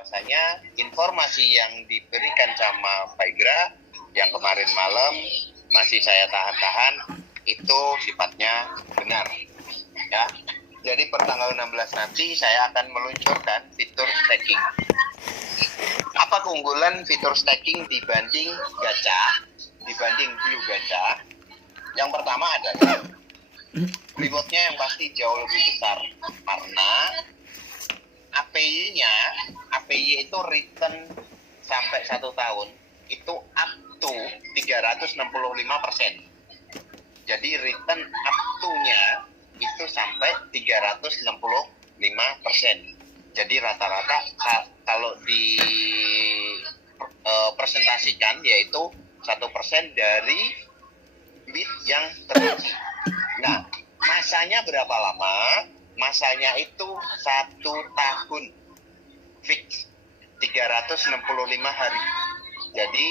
bahwasanya informasi yang diberikan sama Pak Igra yang kemarin malam masih saya tahan-tahan itu sifatnya benar, ya. Jadi per tanggal 16 nanti saya akan meluncurkan fitur staking. Apa keunggulan fitur staking dibanding gacha, dibanding blue gacha? Yang pertama adalah rewardnya yang pasti jauh lebih besar karena APY itu return sampai 1 tahun itu up to 365%. Jadi return up to-nya itu sampai 365%. Jadi rata-rata kalau di presentasikan yaitu 1% dari bit yang terisi. Nah, masanya berapa lama? Masanya itu 1 tahun fix 365 hari. Jadi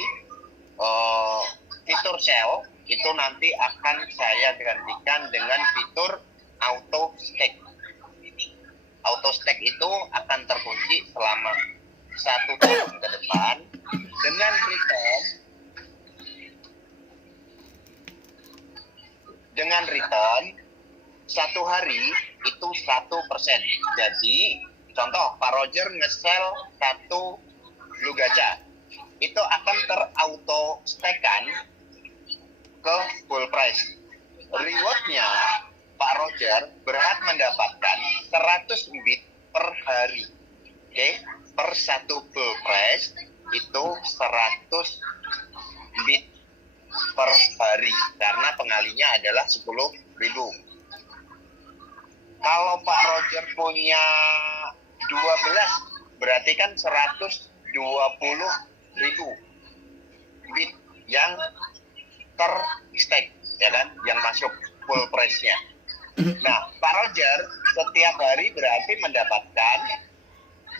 fitur sell itu nanti akan saya gantikan dengan fitur auto stake. Auto stake itu akan terkunci selama 1 tahun ke depan dengan return 1 hari itu 1%. Jadi contoh Pak Roger nge-sell 1 blue gacha, itu akan terauto stake-kan ke full price. Rewardnya Pak Roger berhak mendapatkan 100 bit per hari. Oke, per 1 full price itu 100 bit per hari karena pengalinya adalah 10.000. Kalau Pak Roger punya 12 berarti kan 120.000 bit yang ter-stake, ya kan, yang masuk full price-nya. Nah, Pak Roger setiap hari berarti mendapatkan 1%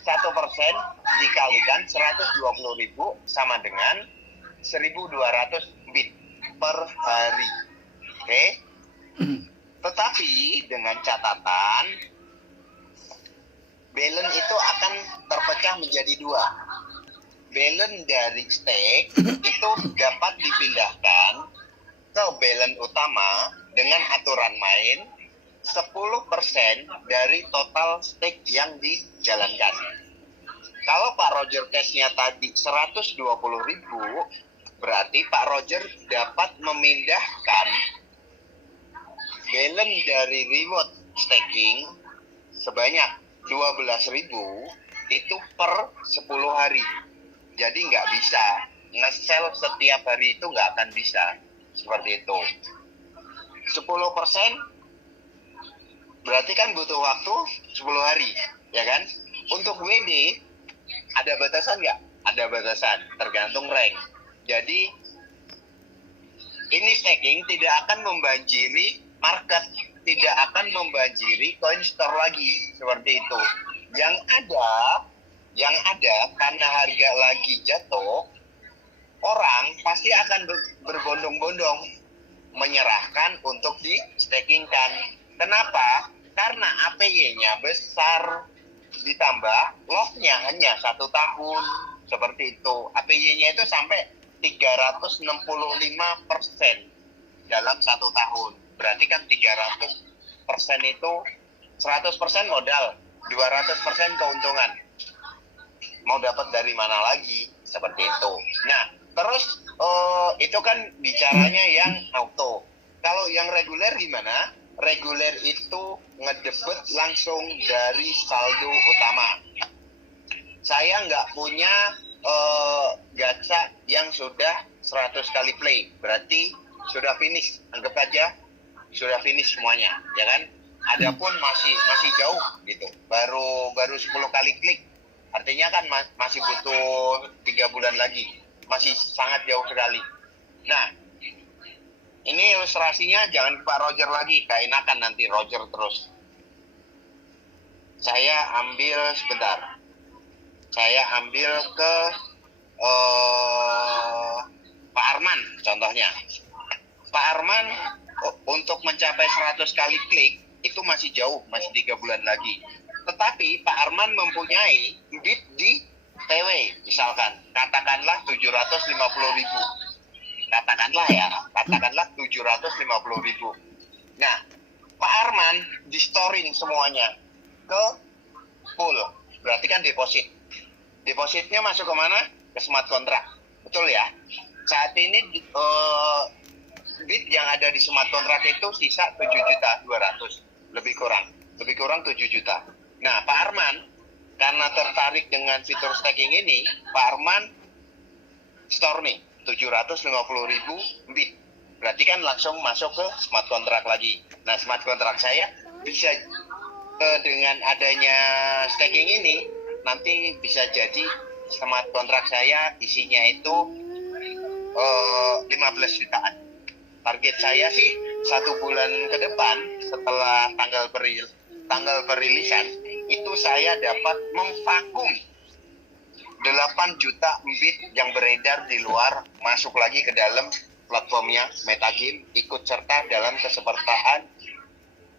dikalikan 120.000 sama dengan 1.200 bit per hari. Oke? Tetapi dengan catatan balance itu akan terpecah menjadi 2. Balance dari stake itu dapat dipindahkan ke balance utama dengan aturan main 10% dari total stake yang dijalankan. Kalau Pak Roger cash-nya tadi 120.000, berarti Pak Roger dapat memindahkan balance dari reward staking sebanyak 12.000 itu per 10 hari. Jadi nggak bisa nge-sell setiap hari, itu nggak akan bisa seperti itu. 10% berarti kan butuh waktu 10 hari, ya kan? Untuk WD ada batasan nggak? Ada batasan, tergantung rank. Jadi ini staking tidak akan membanjiri market, tidak akan membanjiri coin store lagi seperti itu. Yang ada karena harga lagi jatuh, orang pasti akan berbondong-bondong menyerahkan untuk di stakingkan. Kenapa? Karena APY-nya besar, ditambah lock-nya hanya 1 tahun seperti itu. APY-nya itu sampai 365% dalam 1 tahun. Berarti kan 300% itu 100% modal, 200% keuntungan. Mau dapat dari mana lagi? Seperti itu. Nah, terus itu kan bicaranya yang auto. Kalau yang reguler gimana? Reguler itu ngedebut langsung dari saldo utama. Saya nggak punya gacha yang sudah 100 kali play. Berarti sudah finish. Anggap aja sudah finish semuanya, ya kan? Adapun masih jauh gitu. Baru 10 kali klik. Artinya kan masih butuh 3 bulan lagi. Masih sangat jauh sekali. Nah, ini ilustrasinya jangan Pak Roger lagi, kainakan nanti Roger terus. Saya ambil sebentar. Saya ambil ke Pak Arman contohnya. Pak Arman untuk mencapai 100 kali klik itu masih jauh, masih 3 bulan lagi. Tetapi Pak Arman mempunyai bit di misalkan katakanlah 750.000, katakanlah 750.000. Nah, Pak Arman di-storing semuanya ke pool, berarti kan depositnya masuk ke mana? Ke smart contract, betul ya? Saat ini bid yang ada di smart contract itu sisa 7.200.000, lebih kurang 7 juta. Nah, Pak Arman karena tertarik dengan fitur staking ini, Pak Arman store nih 750.000 bit. Berarti kan langsung masuk ke smart contract lagi. Nah, smart contract saya bisa dengan adanya staking ini nanti bisa jadi smart contract saya isinya itu 15 jutaan. Target saya sih 1 bulan ke depan setelah tanggal perilisan itu saya dapat memvakum 8 juta bit yang beredar di luar masuk lagi ke dalam platformnya Metagame, ikut serta dalam kesepertaan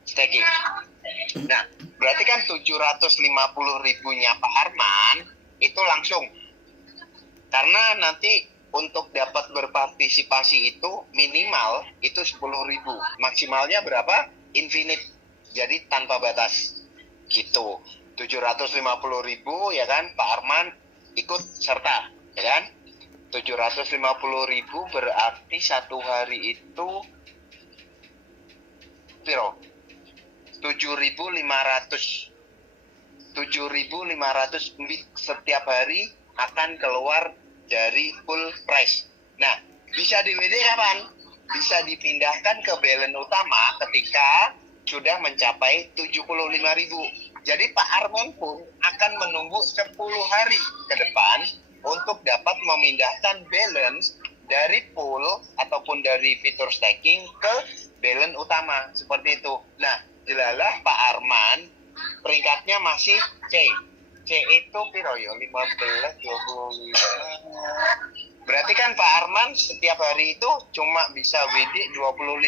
staking. Nah, berarti kan 750.000-nya Pak Arman itu langsung. Karena nanti untuk dapat berpartisipasi itu minimal itu 10.000. Maksimalnya berapa? Infinite. Jadi tanpa batas. Gitu. 750.000 ya kan, Pak Arman ikut serta, ya kan? 750.000 berarti satu hari itu piro? 7.500 bit setiap hari akan keluar dari full price. Nah, bisa di WD kapan? Bisa dipindahkan ke balance utama ketika sudah mencapai 75.000. Jadi Pak Arman pun akan menunggu 10 hari ke depan untuk dapat memindahkan balance dari pool ataupun dari fitur staking ke balance utama. Seperti itu. Nah, jelalah Pak Arman peringkatnya masih C. C itu piro yo? 15, 25. Berarti kan Pak Arman setiap hari itu cuma bisa WD 25.000.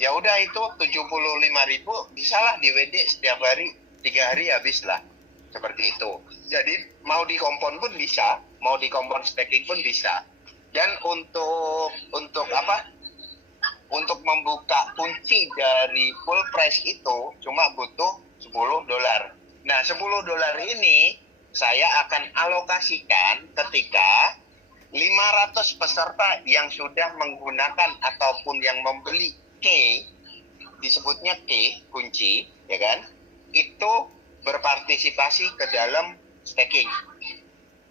Ya udah itu 75.000 bisalah di WD setiap hari, 3 hari habis lah. Seperti itu. Jadi mau di kompon pun bisa, mau di kompon staking pun bisa. Dan untuk apa? Untuk membuka kunci dari full price itu cuma butuh $10. Nah, $10 ini saya akan alokasikan ketika 500 peserta yang sudah menggunakan ataupun yang membeli key, disebutnya key, kunci, ya kan? Itu berpartisipasi ke dalam staking.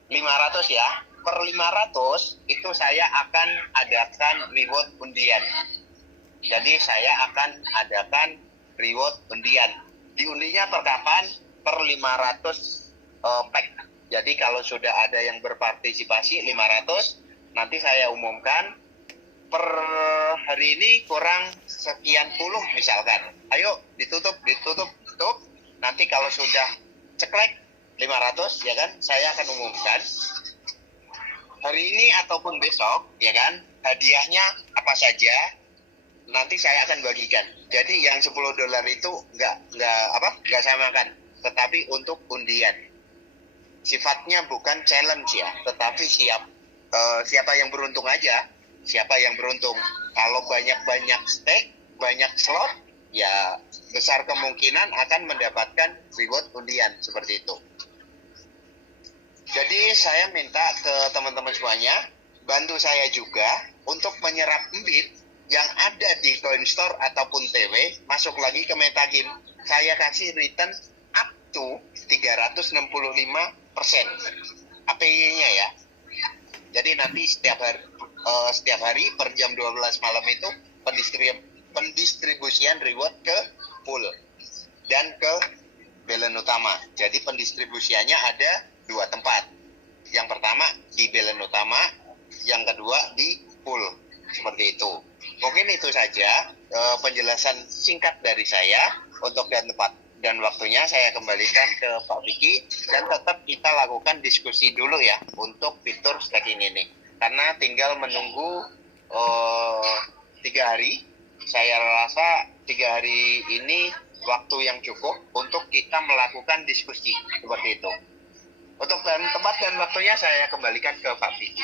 500 ya. Per 500 itu saya akan adakan reward undian. Jadi saya akan adakan reward undian. Diundinya per kapan? Per 500 pack. Jadi kalau sudah ada yang berpartisipasi 500, nanti saya umumkan per hari ini kurang sekian puluh misalkan. Ayo ditutup. Nanti kalau sudah ceklek 500 ya kan, saya akan umumkan hari ini ataupun besok ya kan, hadiahnya apa saja nanti saya akan bagikan. Jadi yang $10 itu nggak saya makan, tetapi untuk undian. Sifatnya bukan challenge ya, tetapi siapa yang beruntung aja, siapa yang beruntung. Kalau banyak stake, banyak slot, ya besar kemungkinan akan mendapatkan reward undian seperti itu. Jadi saya minta ke teman-teman semuanya, bantu saya juga untuk menyerap bit yang ada di Coinstore ataupun TW, masuk lagi ke Metagame. Saya kasih return up to 365% APY-nya ya. Jadi nanti setiap hari per jam 12 malam itu pendistribusian reward ke pool dan ke balance utama. Jadi pendistribusiannya ada 2 tempat. Yang pertama di balance utama, yang kedua di pool. Seperti itu. Mungkin itu saja penjelasan singkat dari saya. Untuk tempat dan waktunya saya kembalikan ke Pak Vicky, dan tetap kita lakukan diskusi dulu ya untuk fitur staking ini. Karena tinggal menunggu 3 hari. Saya rasa 3 hari ini waktu yang cukup untuk kita melakukan diskusi seperti itu. Untuk tempat dan waktunya saya kembalikan ke Pak Vicky.